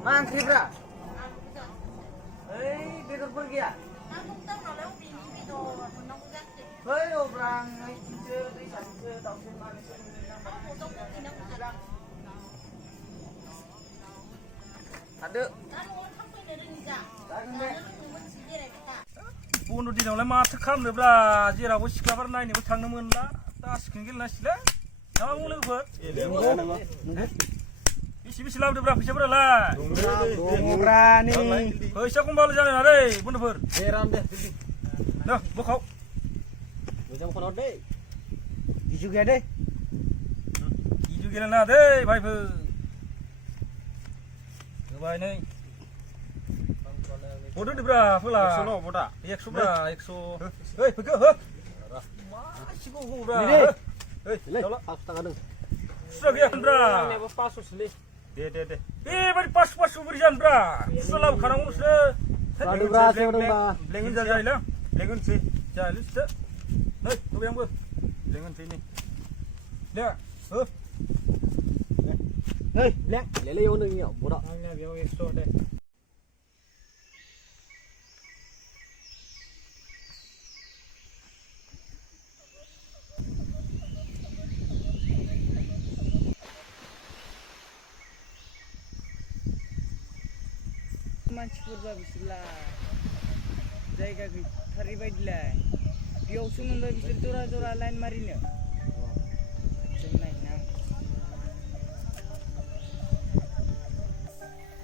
Mang kibra. Hei, betul pergi ya? Hei, orang cincin di sana tahu sih mana sih? Ada. Bodo di dalam mata kam lebra, jira bos kabar naik ni bos thang namun lah, tas kengkil nasilah, nama mulai ber. Bisi lah lebra, bisi berlah. Murah ni. Hei, siapa kembali jalan ada, bodo ber. Heran deh. Nah, bokau. Macam kono deh. Hijau gak deh. Hijau gila lah deh, baik ber. Baik ni. Bodo di berapa lah? 100 no, boda. 100 berapa? 100. Hei, pergi, heh. Masih gua berapa? Hei, Kalau pas tangan dong. sudah dia berapa? Ini bos pasus leh. Deh. Beri pas berian berapa? Selam karang urus le. Aduh berasa dong bah. Lengun jalan lah. Lengun sih. Jalan sih. Hei, tu yang ber. Lengun sini. Dia, Hei, lek. Lele yo nung yo, boda. Angnya biar extra deh. मानसिफोरबा बिसोरला जायगा गैथारै बायदिलाय बेयावसो मोनबाय बिसोर जरा line Marino जों नायना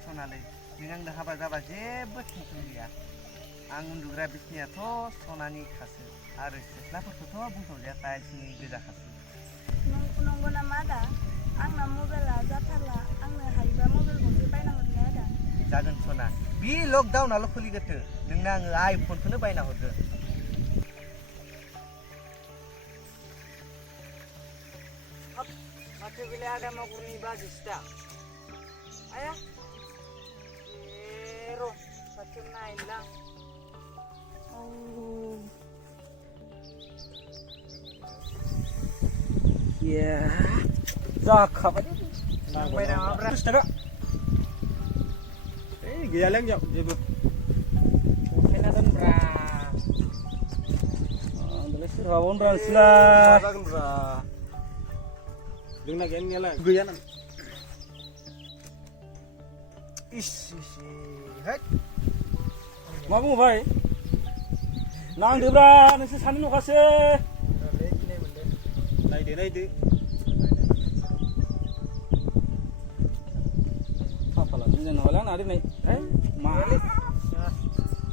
सनालै नों आंनो हाबा जाबा जेबो टेनसन गैया आं उन्दुग्रा बिसनायाथ' सनानि खासो आरो सिथ्लाफोरखौथ' बुंथ'जाया टाइल्सनि गोजाखासो नंगौ नामा आदा आंना मबाइला जाथारला आंनो हायोबा मबाइल गंसे बायना हरलाय आदा जागोन सना बे लकडाउनाल' खुलिगोरथो नोंनो आङो आइफनखौनो बायना हरगोन माथो बेलाय आदा मागुरनि बाजिसो दा आया र' खाथियाव नायलां ya. Zakap aja. नांबाय नामाब्रा 100 taka. Gaya leng yo, jebu. अखायना दोनब्रा Boleh sih rawon ranslah. Jagan bra. Dengna gen nyala. Gaya nan. Hei Mabu baik. Nang debra, nasi sanin lokasi. Naik deh. Apa lah? Ini nawalan ada nih. Malik.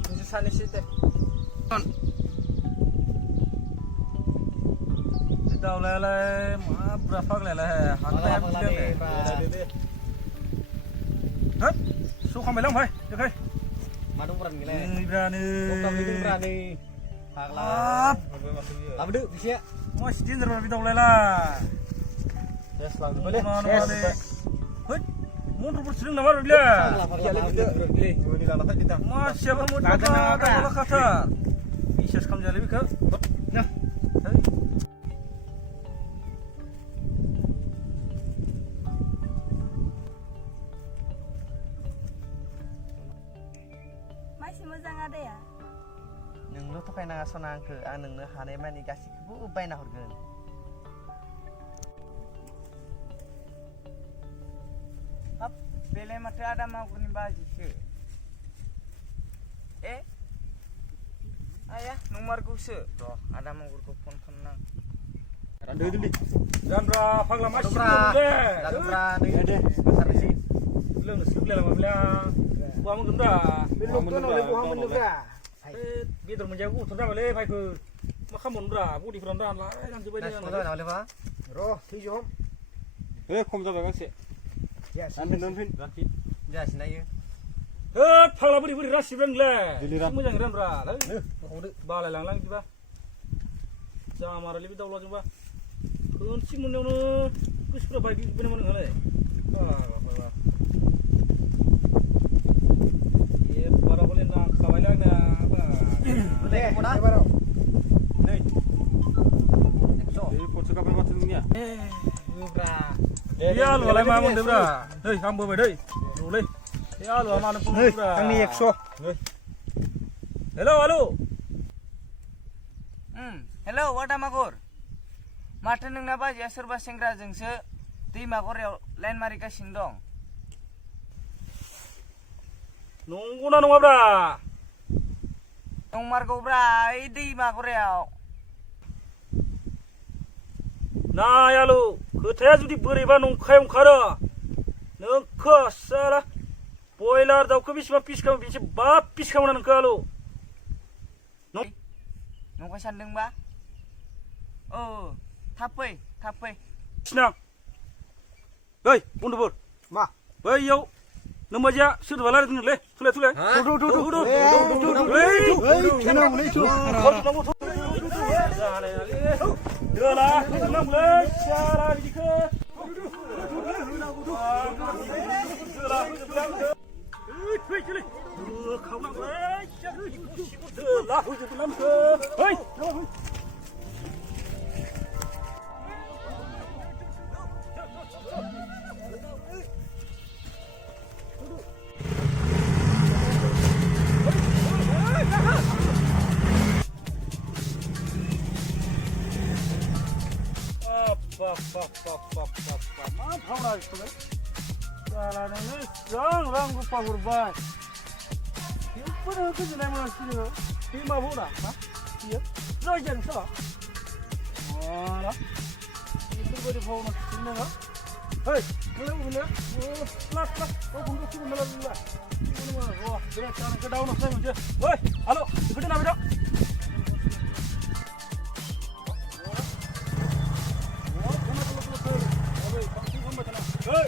नोंसोर सानैसो दे Tahu lele, berapa lele? Harga bilang le. Hah? Suka melang baik, dekai. Madung peran gile. Berani. Kok midung berani. Hak Apa deh bisa? Mas dinner berapa tahu lele? Ya selalu boleh. Hei, mundur bersering nama dia. Ini lah lepas kita. Mas siapa mau kata kata? Bisa sekam jalan lebih ke? Nah. masih मोजां ada ya नोंल' थगायनाङा सना आंखो आं नोंनो हानाय मानि गासैखौबो बायना हरगोन हाब बेलाय माथो आदा मागुरनि बाजिसो आया नंमारगौसो र' आदा मागुरखौ phone खालामनां Randu dulu. Jandra pagla masih Jalan bra deh besar sih Belum sebelah lama bilang. Buang menggendra. belum tuh oleh buah menubra Biar menjaga sudah boleh baik ke. Maka mundra, bu di perantaran lah. Nanti nah banyak. semoga oleh Pak roh tijom Kom jaga kan sih. ya Nonpin. Rakit. jelas aja Pagla beri rasi bilang le. Diliran. Semua jangan randra. Balai lang juga. Jangan marah lebih tahu lah coba. Kunci mana kus berapa baik benar mana le. Wah. Ye para boleh nak kawai lang na apa. boleh boda Nih. Jadi pot kapan macam ni ya? nubra Ya lu balai mah mun debra. Hei, kamu baik deh. Boleh. Ya lu mana pun Hei, udah. kami 100. Hello, halo. Hello वाटा मागुर माथो नोंना बाजैया सोरबा सेंग्राजोंसो दैमा गरायाव line मारिगासिनो दं नंगौना नङाब्रा नंमारगौब्रा ओइ दैमा गरायाव नायालु खोथाया जुदि बोरैबा नंखाय ओंखारो नोंखो साला बयलार दाउखौ बेसेबां पिस खालामो बेसे बाब पिस खालामो नोंखो आलु नंखाय सानदोंबा औ थाब फै सिनां ओइ बन्दुफोर मा बैयाव नों बायदिया सोरबा रायलायदोंलै थुलाय मा भावना इखौलाय जालानोनो रां रुफा हरबाय जेबो गोजोननाय मोनासै नोङो बे माबावना मा बियो जायगाया नोंसा माला बेफोरबायदि भावना खिथिनो नोङो ओइ नोंलाय बबेनिया लास बबेनिफ्राय फैदों मेला नोंलाय बे जानायखौ दाउनासो नाय मोनसे ओइ हाल' बेखौ दोनाबे दं Hey,